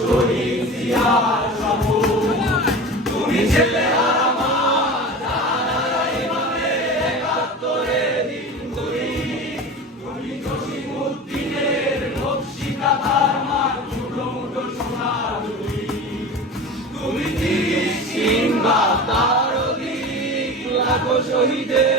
শহীদ জিয়ার শপথ তুমি ছেলে আর আমার জানারা ইমামে একাত্তরে দিন ধরি তুমি জসিমউদ্দিনের নকশি কাঁথার মার মুঠো মুঠো সোনা ধরি তুমি ৩০ কিংবা তারও দিক লাখো শহীদের